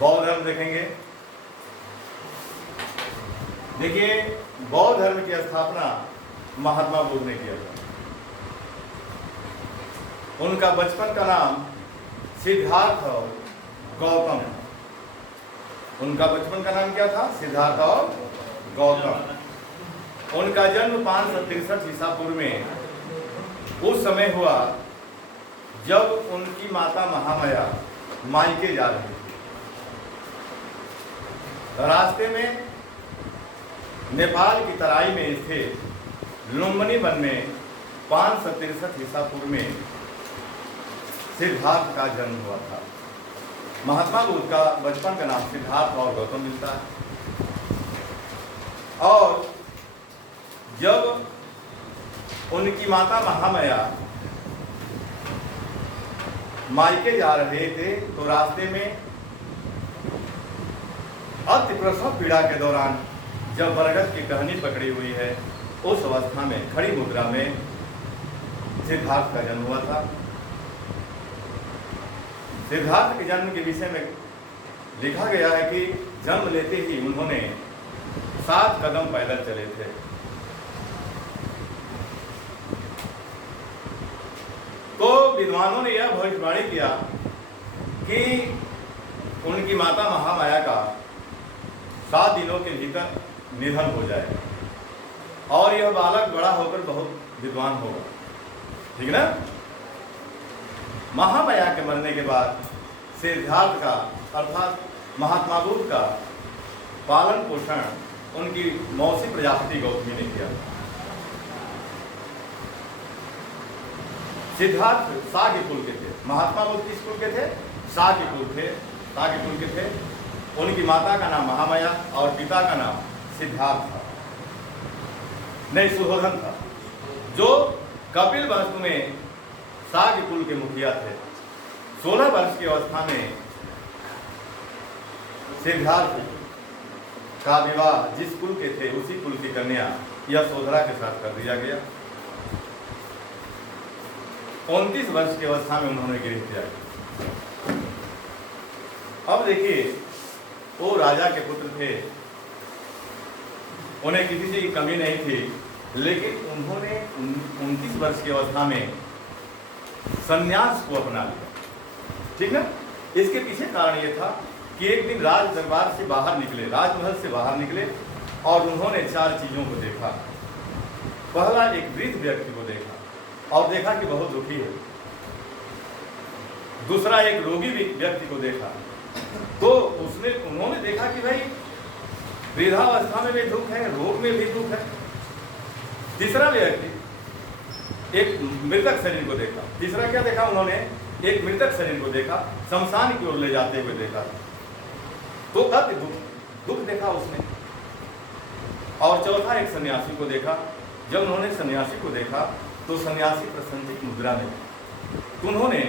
बौद्ध धर्म देखेंगे। देखिए, बौद्ध धर्म की स्थापना महात्मा बुद्ध ने किया था। उनका बचपन का नाम सिद्धार्थ और गौतम। उनका बचपन का नाम क्या था? सिद्धार्थ और गौतम। उनका जन्म 563 ईसा पूर्व में उस समय हुआ जब उनकी माता महामाया मायके जा रही थी। रास्ते में नेपाल की तराई में स्थित लुम्बिनी वन में 563 ईसा पूर्व में सिद्धार्थ का जन्म हुआ था। महात्मा बुद्ध का बचपन का नाम सिद्धार्थ और गौतम मिलता है। और जब उनकी माता महामाया मायके जा रहे थे तो रास्ते में अति प्रसव पीड़ा के दौरान जब बरगद की टहनी पकड़ी हुई है, उस अवस्था में खड़ी मुद्रा में सिद्धार्थ का जन्म हुआ था। सिद्धार्थ के जन्म के विषय में लिखा गया है कि जन्म लेते ही उन्होंने 7 कदम पैदल चले थे। तो विद्वानों ने यह भविष्यवाणी किया कि उनकी माता महामाया का 7 दिनों के भीतर निधन हो जाए और यह बालक बड़ा होकर बहुत विद्वान होगा। ठीक ना? महामाया के मरने के बाद सिद्धार्थ का अर्थात महात्मा बुद्ध का पालन पोषण उनकी मौसी प्रजापति गौतमी ने किया। सिद्धार्थ शाक्य कुल के थे। महात्मा बुद्ध किस कुल के थे? शाक्य कुल थे। शाक्य कुल के थे। उनकी माता का नाम महामाया और पिता का नाम सिद्धार्थ था, नहीं सुधोधन था, जो कपिल वंश में शाक्य कुल के मुखिया थे। 16 वर्ष की अवस्था में सिद्धार्थ का विवाह जिस कुल के थे उसी कुल की कन्या यशोधरा के साथ कर दिया गया। 29 वर्ष की अवस्था में उन्होंने गृह त्याग। अब देखिए, वो राजा के पुत्र थे, उन्हें किसी चीज की कमी नहीं थी, लेकिन उन्होंने 29 वर्ष की अवस्था में संन्यास को अपना लिया। ठीक ना? इसके पीछे कारण यह था कि एक दिन राज दरबार से बाहर निकले, राजमहल से बाहर निकले और उन्होंने 4 चीजों को देखा। पहला, एक वृद्ध व्यक्ति को देखा और देखा कि बहुत दुखी है। दूसरा, एक रोगी व्यक्ति को देखा तो उन्होंने देखा कि भाई वृद्धावस्था में भी दुख है, रोग में भी दुख है। तीसरा व्यक्ति एक मृतक शरीर को देखा। तीसरा क्या देखा उन्होंने? एक मृतक शरीर को देखा, शमशान की ओर ले जाते हुए देखा। तो अति दुख देखा उसने। और चौथा, एक सन्यासी को देखा। जब उन्होंने सन्यासी को देखा तो सन्यासी प्रसन्नचित्त मुद्रा में, तो उन्होंने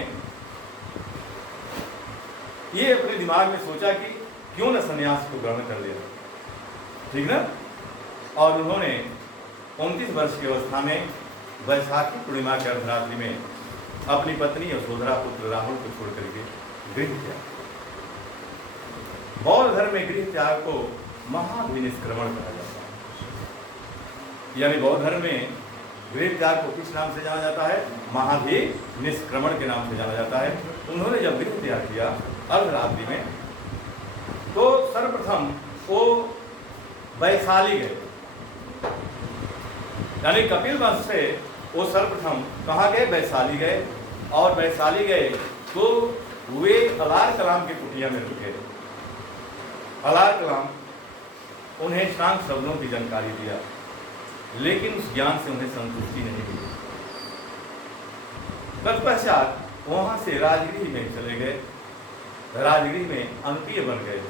ये अपने दिमाग में सोचा कि क्यों न सन्यास को ग्रहण कर लिया। ठीक ना? और उन्होंने 29 वर्ष की अवस्था में वैशाखी पूर्णिमा के अर्धरात्रि में अपनी पत्नी यशोधरा पुत्र राहुल को छोड़ करके गृह त्याग। बौद्ध धर्म में गृह त्याग को महाभिनिष्क्रमण कहा जाता है। यानी बौद्ध धर्म में गृह त्याग को किस नाम से जाना जाता है? महाभिनिष्क्रमण के नाम से जाना जाता है। उन्होंने जब गृह त्याग किया अर्धरात्रि में, तो सर्वप्रथम वो वैशाली गए। यानी कपिल वंश से वो सर्वप्रथम कहाँ गए? वैशाली गए। और वैशाली गए तो वे अलार कलाम की कुटिया में रुके। अलार कलाम उन्हें शांत शब्दों की जानकारी दिया, लेकिन उस ज्ञान से उन्हें संतुष्टि नहीं मिली। तत्पश्चात वहां से राजगृह में चले गए। राजगृह में अनपीय बन गए।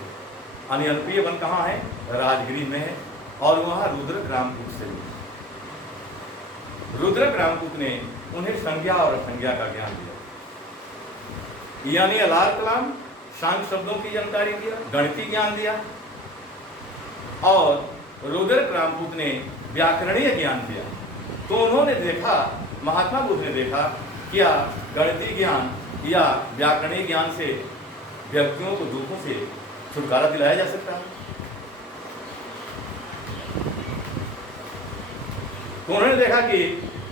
अनपीय वन कहाँ है? राजगृह में है। और वहां रुद्र ग्रामकूट से मिले। रुद्र ग्रामकूट ने उन्हें संज्ञा और असंज्ञा का ज्ञान दिया। यानी अलार कलाम शांत शब्दों की जानकारी दिया, गणितीय ज्ञान दिया, और रुद्र ग्रामकूट ने व्याकरणीय ज्ञान दिया। तो उन्होंने देखा, महात्मा बुद्ध ने देखा, क्या गणितीय ज्ञान या व्याकरणीय ज्ञान से व्यक्तियों को दुखों से छुटकारा दिलाया जा सकता है। तो उन्होंने देखा कि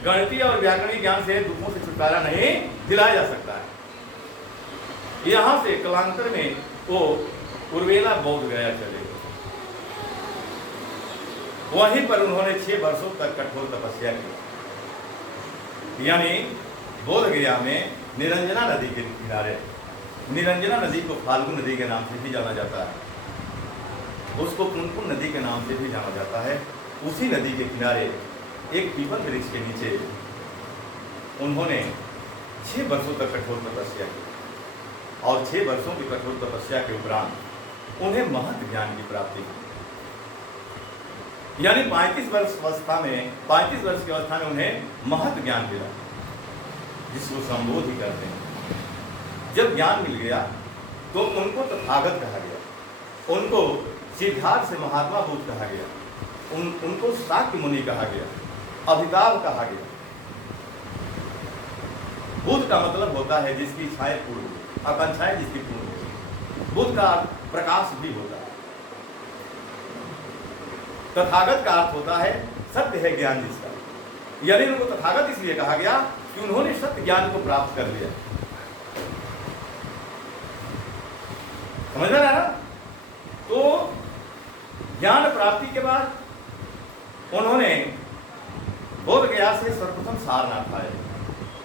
गणितीय और व्याकरणिक ज्ञान से दुखों से छुटकारा नहीं दिलाया जा सकता है। यहां से कालांतर में वो उर्वेला बोध गया चले गए। वहीं पर उन्होंने 6 वर्षों तक कठोर तपस्या की। यानी बोध गया में निरंजना नदी के किनारे, निरंजना नदी को फाल्गु नदी के नाम से भी जाना जाता है, उसको कुनकुन नदी के नाम से भी जाना जाता है। उसी नदी के किनारे एक पीपल वृक्ष के नीचे उन्होंने 6 वर्षों तक कठोर तपस्या की और 6 वर्षों की कठोर तपस्या के उपरांत उन्हें महत ज्ञान की प्राप्ति हुई। यानी 35 वर्ष की अवस्था में उन्हें महत ज्ञान मिला, जिसको संबोध ही करते हैं। जब ज्ञान मिल गया तो उनको तथागत कहा गया, उनको सिद्धार्थ से महात्मा भूत कहा गया, उनको शाक्य मुनि कहा गया, अभिताभ कहा गया। बुद्ध का मतलब होता है जिसकी इच्छाएं पूर्ण हो, आकांक्षाएं जिसकी पूर्ण हो। बुद्ध का प्रकाश भी होता है। तथागत का अर्थ होता है सत्य है ज्ञान जिसका। यानी उनको तथागत इसलिए कहा गया कि उन्होंने सत्य ज्ञान को प्राप्त कर लिया। समझ में आ रहा? तो ज्ञान प्राप्ति के बाद उन्होंने बोध गया से सर्वप्रथम सारनाथ आए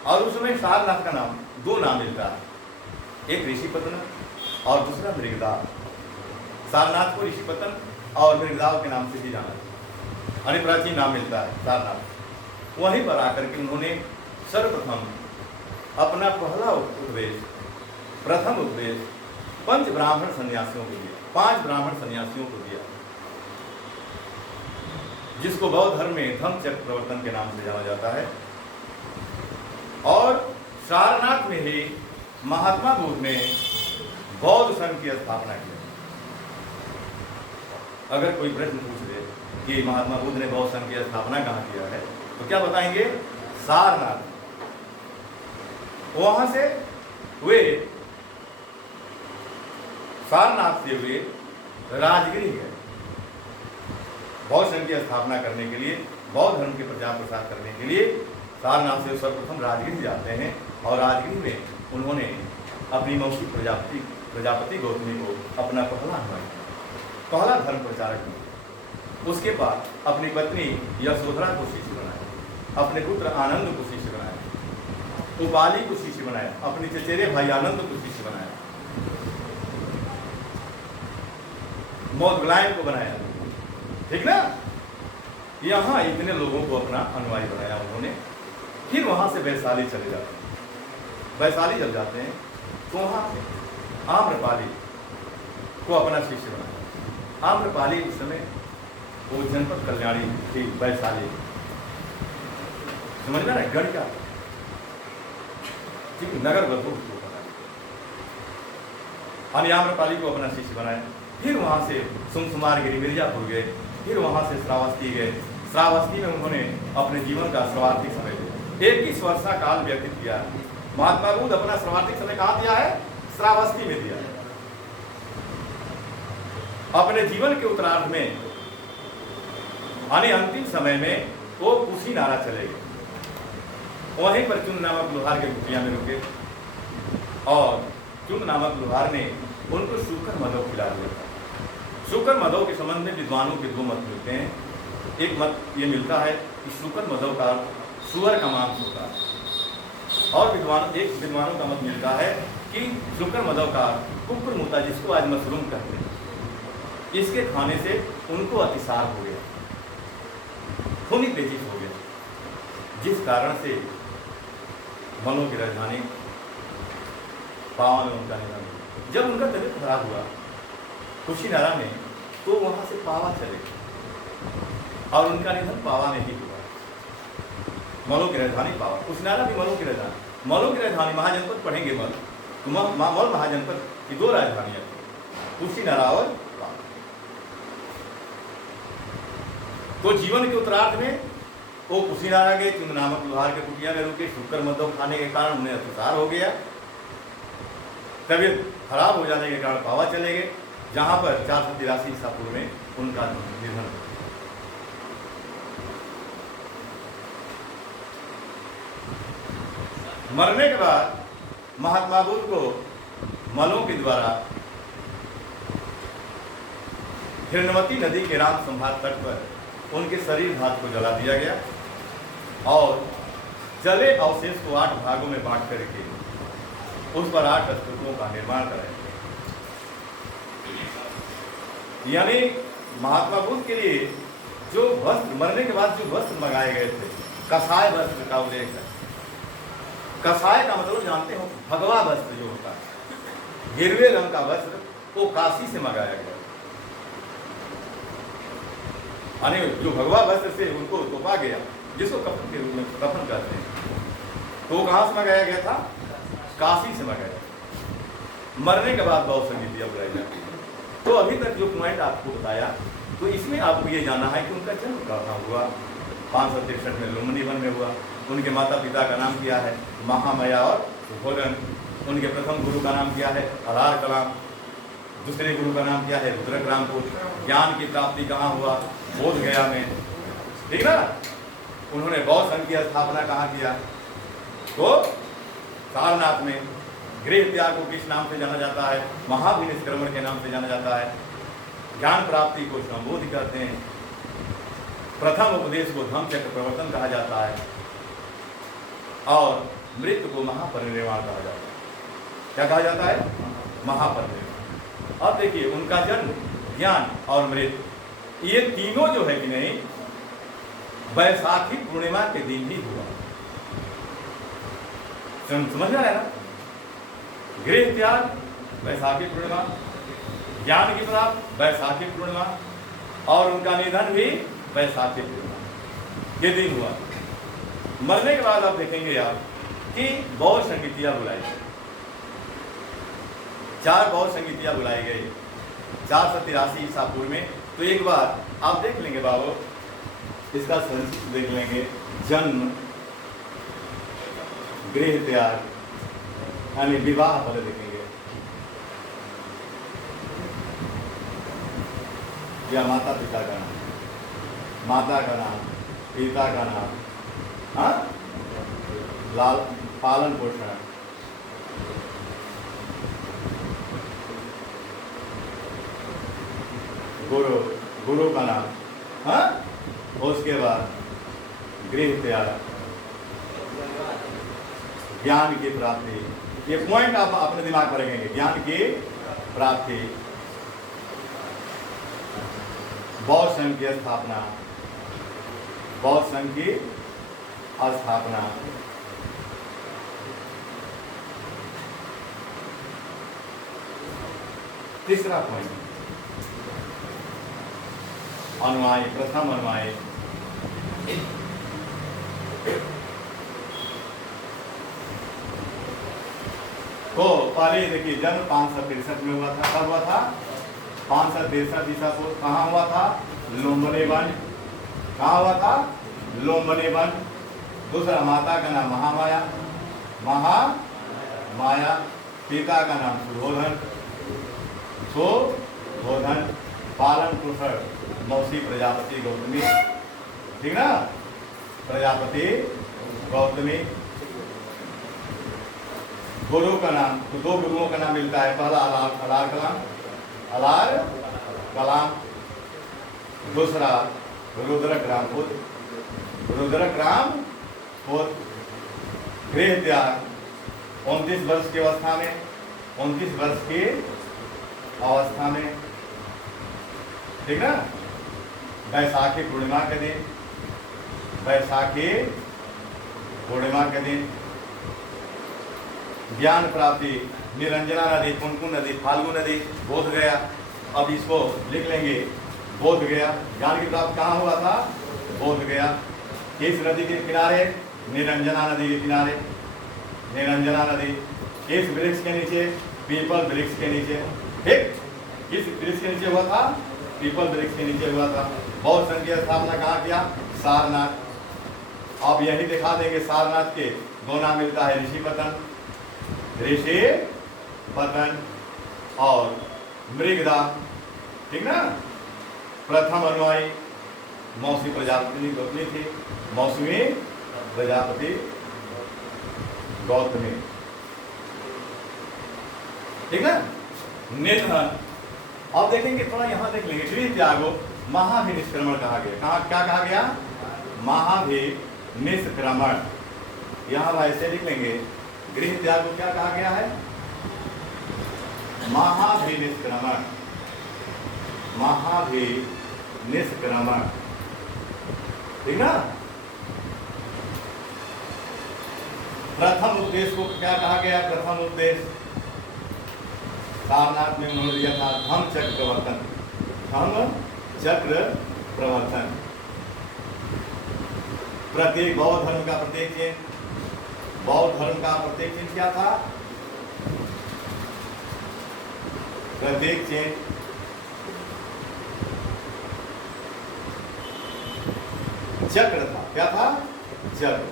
और उस समय सारनाथ का नाम 2 नाम मिलता है, एक ऋषिपतन और दूसरा मृगदाव। सारनाथ को ऋषिपतन और मृगदाव के नाम से भी जाना जाता है, प्राचीन नाम मिलता है सारनाथ। वहीं पर आकर के उन्होंने सर्वप्रथम अपना प्रथम उपदेश 5 ब्राह्मण सन्यासियों को दिया, 5 ब्राह्मण सन्यासियों को दिया, जिसको बौद्ध धर्म में धम्मचक्र प्रवर्तन के नाम से जाना जाता है। और सारनाथ में ही महात्मा बुद्ध ने बौद्ध संघ की स्थापना की। अगर कोई प्रश्न पूछ दे कि महात्मा बुद्ध ने बौद्ध संघ की स्थापना कहाँ किया है, तो क्या बताएंगे? सारनाथ। वहां से वे सारनाथ से वे राजगिरी गए बौद्ध संघ की स्थापना करने के लिए, बौद्ध धर्म के प्रचार प्रसार करने के लिए। सारनाथ से सर्वप्रथम राजगिरी जाते हैं और राजगिरी में उन्होंने अपनी मौसी प्रजापति गौतमी को अपना पहला धर्म प्रचारक किया। उसके बाद अपनी पत्नी यशोधरा को शिष्य बनाया, अपने पुत्र आनंद को शिष्य बनाया, उपाली को शिष्य बनाया, अपने चचेरे भाई आनंद को शिष्य बनाया, मौदगलायन को बनाया। ठीक ना? यहाँ इतने लोगों को अपना अनुयायी बनाया उन्होंने। फिर वहां से वैशाली चले जाते हैं। वैशाली जब जाते हैं तो वहां आम्रपाली को अपना शिष्य बनाया। आम्रपाली उस समय वो जनपद कल्याणी थी, वैशाली। समझ में ना? गढ़ का ठीक नगर बधू को बनाया। आम्रपाली को अपना शिष्य बनाया। फिर वहां से सुमसुमारगिरी मिर्जापुर गए, फिर वहां से श्रावस्ती गए। श्रावस्ती में उन्होंने अपने जीवन का सर्वाधिक समय दिया, 21 वर्ष का काल व्यतीत किया। महात्मा बुद्ध अपना सर्वाधिक समय कहाँ दिया है? श्रावस्ती में दिया। अपने जीवन के उत्तरार्ध में अंतिम समय में वो कुशीनारा चले गए। वहीं पर चुन नामक लोहार के कुटिया में रुके और चुन नामक लोहार ने उनको शुकर मधव खिला दिया था। शुकर मधव के संबंध में विद्वानों के 2 मत मिलते हैं। एक मत ये मिलता है कि शुकर मधव का सुअर का मांस होता है, और विद्वानों का मत मिलता है कि शुकर मधव का कुकुर मुता, जिसको आज मशरूम कहते हैं, इसके खाने से उनको अतिसार हो गया, खूनी तेजी हो गया, जिस कारण से मनो की राजधानी पावा में उनका निधन हुआ। जब उनका तबीयत खराब हुआ कुशीनारा में, तो वहां से पावा चले और उनका निधन पावा में ही हुआ। मनो की राजधानी पावा, कुशीनारा भी मनो की राजधानी। मनो की राजधानी महाजनपद पढ़ेंगे मल, तो मल महाजनपद की 2 राजधानियां थी, कुशीनारा और पावा। तो जीवन के उत्तरार्ध में वो कुशीनारा गए, चुन नामक लोहार के कुटिया में रुके। शुकर मधव खाने के कारण उन्हें अतिसार हो गया, तबीयत खराब हो जाने के कारण पावा चले गए। जहां पर 483 ईसा पूर्व में उनका निधन हुआ। मरने के बाद महात्मा बुद्ध को मलों के द्वारा हिरण्यवती नदी के राम संभार तट पर उनके शरीर भाग को जला दिया गया और जले अवशेष को 8 भागों में बांट करके उस पर 8 स्तूपों का निर्माण कराया गया। यानी महात्मा बुद्ध के लिए जो वस्त्र, मरने के बाद जो वस्त्र मंगाए गए थे, कसाय वस्त्र का उल्लेख है। कसाय का मतलब जानते हो, भगवा वस्त्र जो होता है, गिरवे रंग का वस्त्र, वो काशी से मंगाया गया। यानी जो भगवा वस्त्र से उनको तोपा गया, जिसको कफन के रूप में कफन कहते हैं, तो कहाँ से मंगाया गया था? काशी से मंगाया। मरने के बाद बहुत संगीतियाँ बुलाई जाती है। तो अभी तक जो पॉइंट आपको बताया, तो इसमें आपको ये जानना है कि उनका जन्म कहाँ हुआ। 563 में लुम्बिनी वन में हुआ। उनके माता पिता का नाम क्या है? महामाया और सुभोधन। उनके प्रथम गुरु का नाम क्या है? अलार कलाम। दूसरे गुरु का नाम क्या है? रुद्रक रामपुर। ज्ञान की प्राप्ति कहाँ हुआ? बोध गया में, ठीक ना। उन्होंने बौद्ध संघ की स्थापना कहाँ किया? तो सारनाथ में। गृह त्याग को किस नाम से जाना जाता है? महाविनिष्क्रमण के नाम से जाना जाता है। ज्ञान प्राप्ति को संबोधि कहते हैं। प्रथम उपदेश को धम्मचक्र प्रवर्तन कहा जाता है और मृत्यु को महापरिनिर्वाण कहा जाता है। क्या कहा जाता है? महापरिनिर्वाण। अब देखिए, उनका जन्म, ज्ञान और मृत्यु, ये तीनों जो है कि नहीं, वैशाखी पूर्णिमा के दिन ही हुआ। समझ रहा है ना? गृह त्याग वैशाखी पूर्णिमा, ज्ञान की प्राप्ति वैशाखी पूर्णिमा और उनका निधन भी वैशाखी पूर्णिमा के दिन हुआ। मरने के बाद आप देखेंगे आप कि बौद्ध संगीतियाँ बुलाई गई। 4 बौद्ध संगीतियाँ बुलाई गई 483 ईसा पूर्व में। तो एक बार आप देख लेंगे बाबू, इसका संक्षिप्त देख लेंगे। जन्म, गृह त्याग, यानी विवाह पहले देखेंगे, या माता पिता का नाम, माता का नाम, पिता का नाम, हाँ, लाल पालन पोषण, गुरु का नाम, हाँ, उसके बाद गृह त्याग, ज्ञान की प्राप्ति। ये पॉइंट आप अपने दिमाग पर रखेंगे। ज्ञान की प्राप्ति, बौद्ध संघ की स्थापना, बौद्ध संघ की स्थापना, तीसरा पॉइंट अनुयायी, प्रथम अनुयायी। तो पहले देखिए, जन्म 563 में हुआ था। कब हुआ था? 563 ईसा पूर्व। कहाँ हुआ था? लुम्बिनी वन। कहाँ हुआ था? लुम्बिनी वन। दूसरा, माता का नाम महामाया, महामाया। पिता का नाम सुबोधन, सुबोधन। पालन पोषण मौसी प्रजापति गौतमी, ठीक ना, प्रजापति गौतमी। गुरु का नाम, तो 2 गुरुओं का नाम मिलता है। पहला अलार कलाम, अलार कलाम। दूसरा रुद्रक रामपुर, रुद्रक रामपुर। गृह त्याग 29 वर्ष की अवस्था में, 29 वर्ष की अवस्था में, ठीक ना। वैशाखी पूर्णिमा के दिन, वैशाखी पूर्णिमा के दिन। ज्ञान प्राप्ति, निरंजना नदी, कुनकुन नदी, फाल्गु नदी, बोध गया। अब इसको लिख लेंगे, बोध गया। ज्ञान की प्राप्ति कहाँ हुआ था? बोध गया। किस नदी के किनारे? निरंजना नदी के किनारे। निरंजना नदी किस वृक्ष के नीचे? पीपल वृक्ष के नीचे, ठीक। किस वृक्ष के नीचे हुआ था? पीपल वृक्ष के नीचे हुआ था। बौद्ध संघ की स्थापना कहाँ किया? सारनाथ। अब यही दिखा देंगे, सारनाथ के 2 नाम मिलता है, ऋषिपतन, ऋषिपतन और मृगदा, ठीक ना। प्रथम अनुयायी मौसी प्रजापति गौतमी थी, मौसमी प्रजापति गौतमी, ठीक ना। निधन, अब देखेंगे थोड़ा यहां देख लेंगे। गृह त्यागो महाभिनिष्क्रमण कहा गया। कहा क्या कहा गया? महाभिनिष्क्रमण। यहां वैसे लिख लेंगे, गृह त्याग को क्या कहा गया है? महाभिनिष्क्रमण, महाभिनिष्क्रमण, ठीक ना। प्रथम उपदेश को क्या कहा गया? प्रथम उपदेश सारनाथ में उन्होंने दिया था धम्म चक्र प्रवर्तन, धम्म चक्र प्रवर्तन। प्रत्येक बौद्ध धर्म का प्रत्येक चिन्ह, बौद्ध धर्म का प्रत्येक चिन्ह क्या था? प्रत्येक चिन्ह चक्र था। क्या था? चक्र।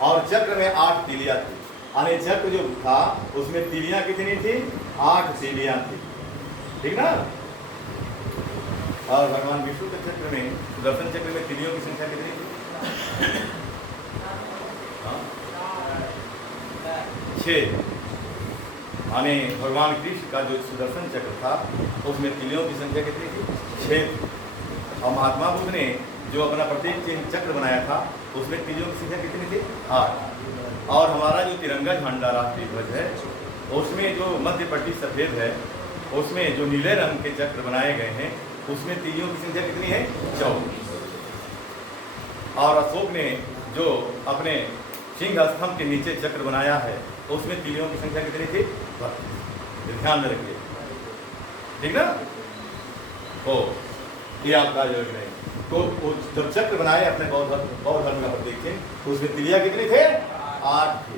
और चक्र में 8 तीलियां थी। यानी चक्र जो था उसमें तीलियां कितनी थी? 8 तीलियां थी, ठीक ना। और भगवान विष्णु के चक्र में, सुदर्शन चक्र में तीलियों की संख्या कितनी थी? 6। माने भगवान कृष्ण का जो सुदर्शन चक्र था उसमें तीलियों की संख्या कितनी थी? 6। और महात्मा बुद्ध ने जो अपना प्रत्येक चिन्ह चक्र बनाया था उसमें तीलियों की संख्या कितनी थी? 8। और हमारा जो तिरंगा झंडा राष्ट्रीय ध्वज है उसमें जो मध्य पट्टी सफेद है उसमें जो नीले रंग के चक्र बनाए गए हैं उसमें तीलियों की संख्या कितनी है? 14। और अशोक ने जो अपने सिंह स्तंभ के नीचे चक्र बनाया है उसमें तीलियों की संख्या कितनी थी? 32। ध्यान में रखिए, ठीक ना। तो ये आपका जो है तो जब चक्र बनाए अपने बौद्ध धर्म का प्रतीक थे तो उसमें तीलियां कितनी थे? 8 थी।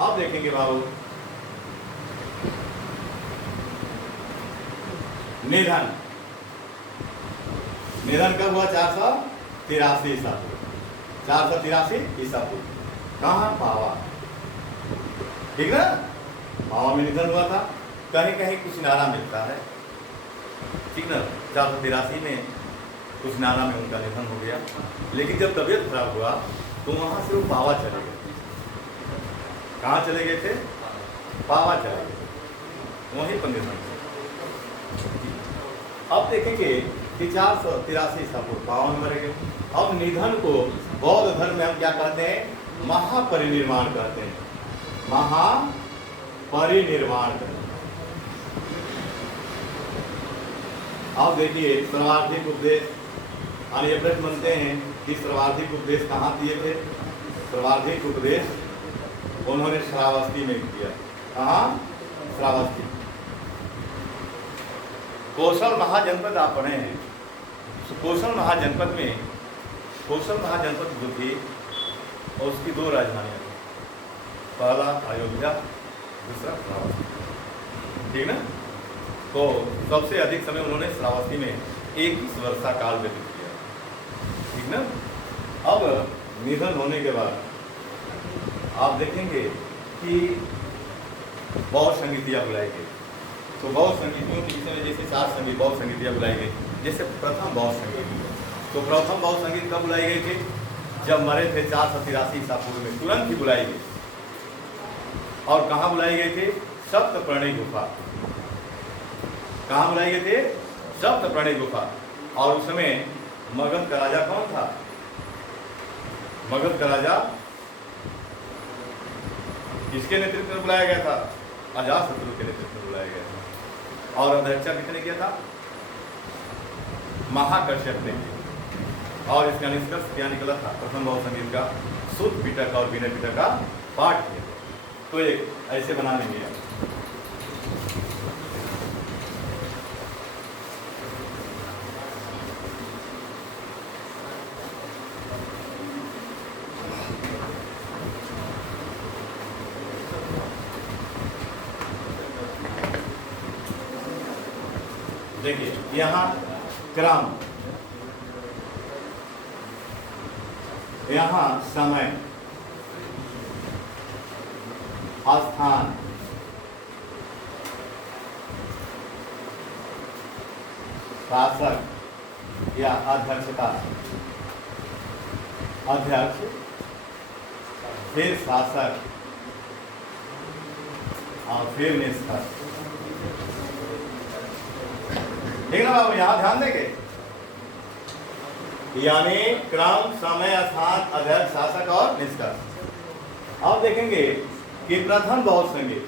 अब देखेंगे बाबू निधन। निधन कब हुआ? 483 ईसा पूर्व। 483 ईसा पूर्व। कहाँ? पावा, ठीक ना। पावा में निधन हुआ था। कहीं कहीं कुछ नारा मिलता है, ठीक ना। 483 में कुछ नारा में उनका निधन हो गया। लेकिन जब तबीयत खराब हुआ तो वहां से वो पावा चले गए। कहाँ चले गए थे? पावा चले गए, वहीं पर निधन। अब देखेंगे कि 483 ईसा पूर्व पावा में मरे गए। अब निधन को बौद्ध धर्म में हम क्या कहते हैं? महापरिनिर्वाण कहते हैं। महापरिनिर्वाण कहते हैं। अब देखिए सर्वाधिक उपदेश, और ये प्रश्न बनते हैं कि सर्वाधिक उपदेश कहाँ दिए थे? सर्वाधिक उपदेश उन्होंने श्रावस्ती में किया। कहाँ? श्रावस्ती। कौशल महाजनपद आप पढ़े हैं। कौशल महाजनपद में, कौशल महाजनपद जो थी और उसकी 2 राजधानियाँ थी, पहला अयोध्या, दूसरा श्रावस्ती, ठीक ना। तो सबसे अधिक समय उन्होंने श्रावस्ती में 21 वर्षा काल व्यतीत किया, ठीक ना। अब निधन होने के बाद आप देखेंगे कि बौद्ध संगीतियाँ बुलाई गई। तो बौद्ध संगीतियों के विषय में जैसे 4 बौद्ध संगीतियाँ बुलाई गई। जैसे प्रथम बौद्ध संगीत, तो प्रथम बौद्ध संगीत कब बुलाई गई थी? जब मरे थे 483 ईसा पूर्व में, तुरंत ही बुलाई गई। और कहाँ बुलाई गई थी? सप्तपर्णी गुफा। कहाँ बुलाई गए थे? सप्तपर्णी गुफा। और उस समय मगध का राजा कौन था? मगध का राजा किसके नेतृत्व में बुलाया गया था? अजातशत्रु के नेतृत्व में बुलाया गया था। और अध्यक्षता किसने किया था? महाकश्यप ने किया। और इसका निष्कर्ष क्या निकला था? प्रथम बौद्ध संगीत का शुद्ध पिटक और विनय पिटक का पाठ किया। तो एक ऐसे बना लेंगे आप। देखिए यहाँ क्रम, यहाँ समय, स्थान, शासक या अध्यक्षता, अध्यक्ष फिर शासक और फिर निष्कर्ष। ठीक ना बाबू, यहां ध्यान देंगे, यानी क्रम, समय, स्थान, अध्यक्ष, शासक और निष्कर्ष। अब देखेंगे कि प्रथम बहुत संगीत,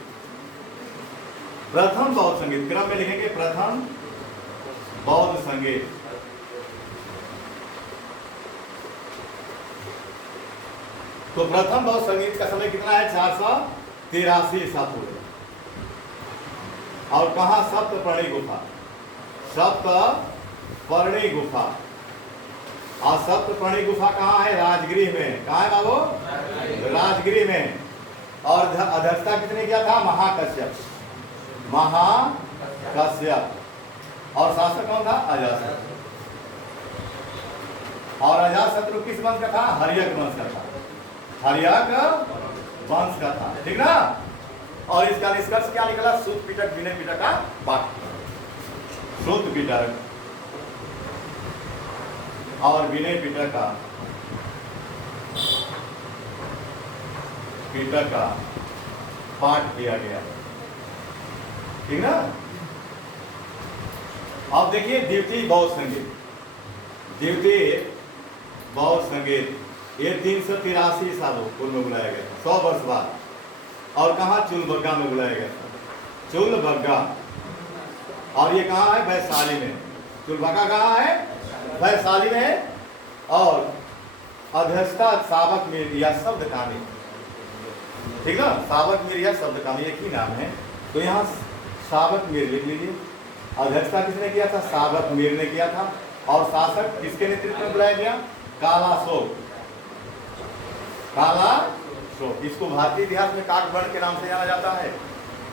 प्रथम बहुत संगीत क्रम में लिखेंगे प्रथम बौद्ध संगीत। तो प्रथम बौद्ध संगीत का समय कितना है? 483 ईसा पूर्व। और कहा? सप्तपर्णी गुफा, सप्तपर्णी गुफा। और सप्तपर्णी गुफा कहाँ है? राजगृह में। कहाँ है बाबू? राजगृह में। और अध्यक्षता किसने किया था? महाकश्यप, महाकश्यप। और शासक कौन था? अजातशत्रु। और अजातशत्रु किस वंश का था? हर्यक वंश का था, हर्यक वंश का था। ठीक ना? और इसका निष्कर्ष क्या निकला? सूत पिटक विनय पिटक का पाठ। सूत पिटक और विनय पिटक का पाठ किया गया। ठीक ना? अब देखिए द्वितीय बौद्ध संगीत, द्वितीय बौद्ध संगीत ये 383 सालों पूर्व में बुलाया गया था, 100 वर्ष बाद। और कहाँ? चुलबग्गा में बुलाया गया था, चुलबग्गा। और ये कहाँ है? वैशाली में। चुलबग्गा कहाँ है? वैशाली में है। और अध्यक्षता साबक मीर या शब्द कामी। ठीक ना? साबक मीर या शब्द कामी एक ही नाम है। तो यहाँ साबक मीर लिख लीजिए। अध्यक्षता किसने किया था? साबक मीर ने किया था। और शासक किसके नेतृत्व में बुलाया गया? कालाशोक, कालाशोक। इसको भारतीय इतिहास में काकवर्ण के नाम से जाना जाता है,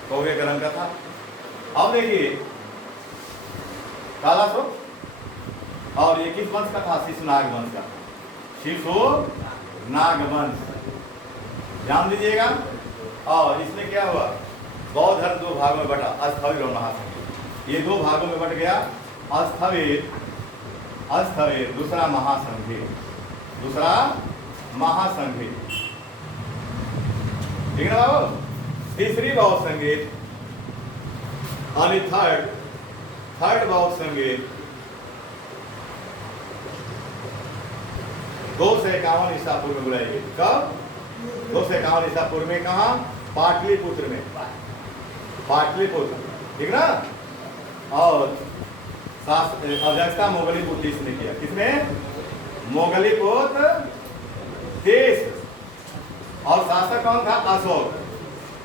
कौवे ग्रहण का था। अब देखिए कालाशोक, और ये किस वंश का था? शिशुनाग वंश का। शिशुनाग वंश, ध्यान दीजिएगा। और इसमें क्या हुआ? बौद्ध धर्म 2 भागों में बटा, अस्थविर और महासंगीत। ये 2 भागों में बट गया, अस्थविर, अस्थविर, दूसरा महासंगीत, दूसरा महासंगीत। ठीक है ना बाबू? तीसरी बौद्ध संगीत, और थर्ड बौद्ध संगीत 251 ईसा पूर्व में बुलाई गई। कब? 251 ईसा पूर्व में। कहा? पाटलिपुत्र में, पाटलिपुत्र। ठीक ना? और अध्यक्षता मोगलीपुत्र तीस ने किया। किसमें? मोगलीपुत्र तीस। और शासक कौन था? अशोक।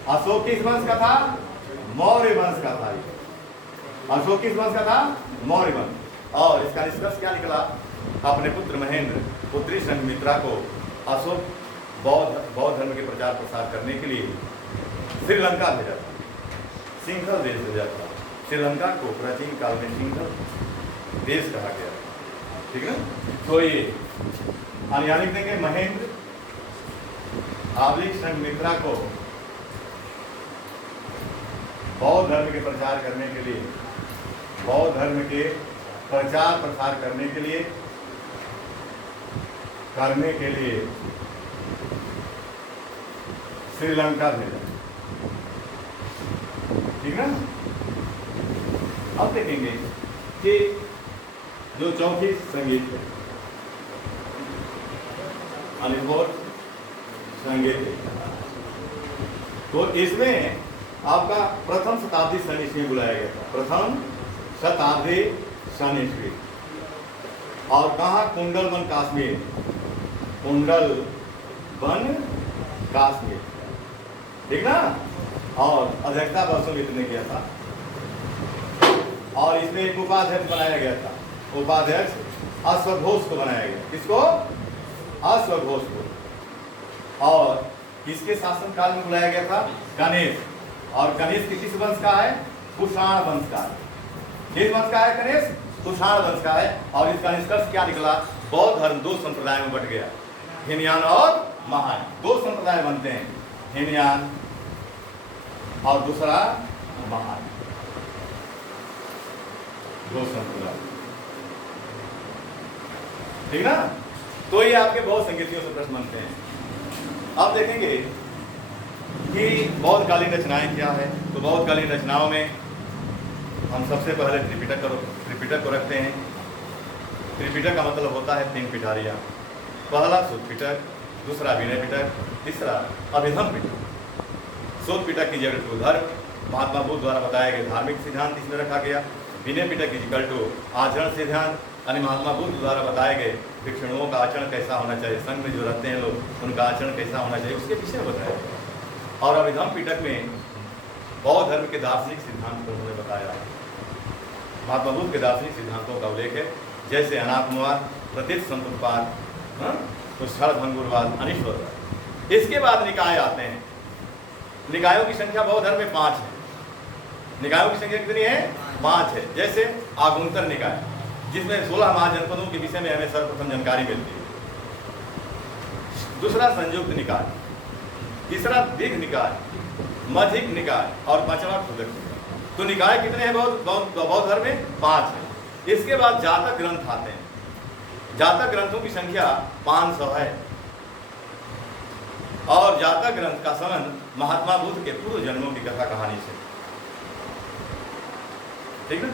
अशोक किस वंश का था? मौर्य वंश का था। अशोक किस वंश का था? मौर्य वंश। और इसका निष्कर्ष क्या निकला? अपने पुत्र महेंद्र, पुत्री संघमित्रा को अशोक बौद्ध धर्म के प्रचार प्रसार करने के लिए श्रीलंका भेजा था, सिंघल देश भेजा था। श्रीलंका को प्राचीन काल में सिंघल देश कहा गया। ठीक है? तो ये यानी देंगे महेंद्र आवलिक संघमित्रा को बौद्ध धर्म के प्रचार करने के लिए, बौद्ध धर्म के प्रचार प्रसार करने के लिए श्रीलंका भेजा। ठीक है? अब देखेंगे कि जो चौथी संगीत है, अनिर्बोध संगीत है, तो इसमें आपका प्रथम शताब्दी सन ईस्वी में बुलाया गया था। प्रथम शताब्दी सन ईस्वी। और कहाँ? कुंडलवन कश्मीर, कुंडलवन कश्मीर। ठीक ना? और अध्यक्षता वसुमित्र ने किया था। और इसमें एक उपाध्यक्ष बनाया गया था, उपाध्यक्ष अश्वघोष को बनाया गया। किसको? अश्वघोष को। और किसके शासन काल में बुलाया गया था? गणेश। और गणेश किस वंश का है? कुषाण वंश का है। किस वंश का है गणेश? कुषाण वंश का है। और इसका निष्कर्ष क्या निकला? बौद्ध धर्म 2 संप्रदाय में बट गया, हीनयान और महायान। 2 संप्रदाय बनते हैं, हीनयान और दूसरा महायान, 2 संप्रदाय। ठीक ना। तो ये आपके बौद्ध संगीतियों से प्रश्न बनते हैं। अब देखेंगे कि बौद्धकालीन रचनाएं क्या है। तो बौद्धकालीन रचनाओं में हम सबसे पहले त्रिपिटक को रखते हैं। त्रिपिटक का मतलब होता है 3 पिटारियाँ। पहला शुद्ध पिटक, दूसरा विनय पिटक, तीसरा अभिधम पिटक। शुद्ध पिटक की जगह टू धर्म, महात्मा बुद्ध द्वारा बताए गए धार्मिक सिद्धांत इसमें रखा गया। विनय पिटक की जगह टू आचरण सिद्धांत, यानी महात्मा बुद्ध द्वारा बताए गए भिक्षुओं का आचरण कैसा होना चाहिए, संघ में जो रहते हैं लोग उनका आचरण कैसा होना चाहिए, उसके विषय में बताया। और अभिधम पिटक में बौद्ध धर्म के दार्शनिक सिद्धांत को उन्होंने बताया। महात्मा बुद्ध के दार्शनिक सिद्धांतों का उल्लेख है, जैसे अनात्मवाद, प्रतीत संतुष्टवाद, तो क्षरभंगुरवाद, अनिश्वरवाद। इसके बाद निकाय आते हैं। निकायों की संख्या बौद्ध धर्म में 5 है। निकायों की संख्या कितनी है? 5 है। जैसे आगुंतर निकाय, जिसमें 16 महाजनपदों के विषय में हमें सर्वप्रथम जानकारी मिलती है। दूसरा संयुक्त निकाय, तीसरा दीर्घ निकाय, मध्यिक निकाय और 5वां क्षुद्र निकाय। तो निकाय कितने हैं बौद्ध धर्म में? 5 है। इसके बाद जातक ग्रंथ आते हैं। जातक ग्रंथों की संख्या 500 है और जातक ग्रंथ का संबंध महात्मा बुद्ध के पूर्व जन्मों की कथा कहानी से, ठीक ना।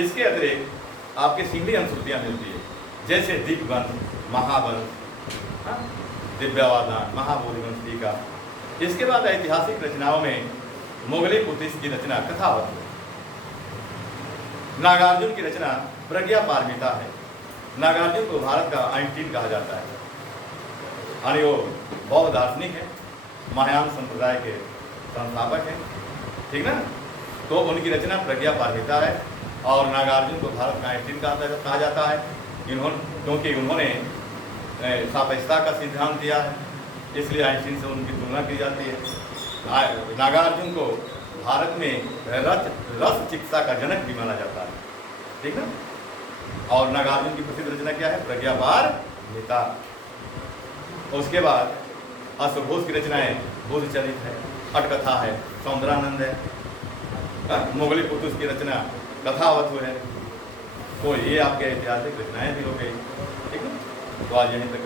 इसके अतिरिक्त आपके सिंगली अनुश्रुतियां मिलती है, जैसे दीपवंश, महावंश, दिव्यावादान, महाबोधिवंश टीका। इसके बाद ऐतिहासिक रचनाओं में मोगली पुतिस की रचना कथावत है। नागार्जुन की रचना प्रज्ञा पारमिता है। नागार्जुन को भारत का आइंस्टीन कहा जाता है, यानी वो बौद्ध दार्शनिक है, महायान संप्रदाय के संस्थापक हैं, ठीक ना। तो उनकी रचना प्रज्ञा पारमिता है और नागार्जुन को भारत का आइंस्टीन कहा जाता है, क्योंकि उन्होंने सापेक्षता का सिद्धांत दिया है, इसलिए आइंस्टीन से उनकी तुलना की जाती है। नागार्जुन को भारत में रस चिकित्सा का जनक भी माना जाता है, ठीक ना। और नागार्जुन की प्रसिद्ध रचना क्या है? प्रज्ञा पारमिता। उसके बाद अश्वघोष की रचनाएं बुद्ध चरित है, अटकथा है, सौंदरानंद है, मोगली पुतुस की रचना कथावत है। तो ये आपके ऐतिहासिक रचनाएं भी हो गई, ठीक है। तो आज यहीं तक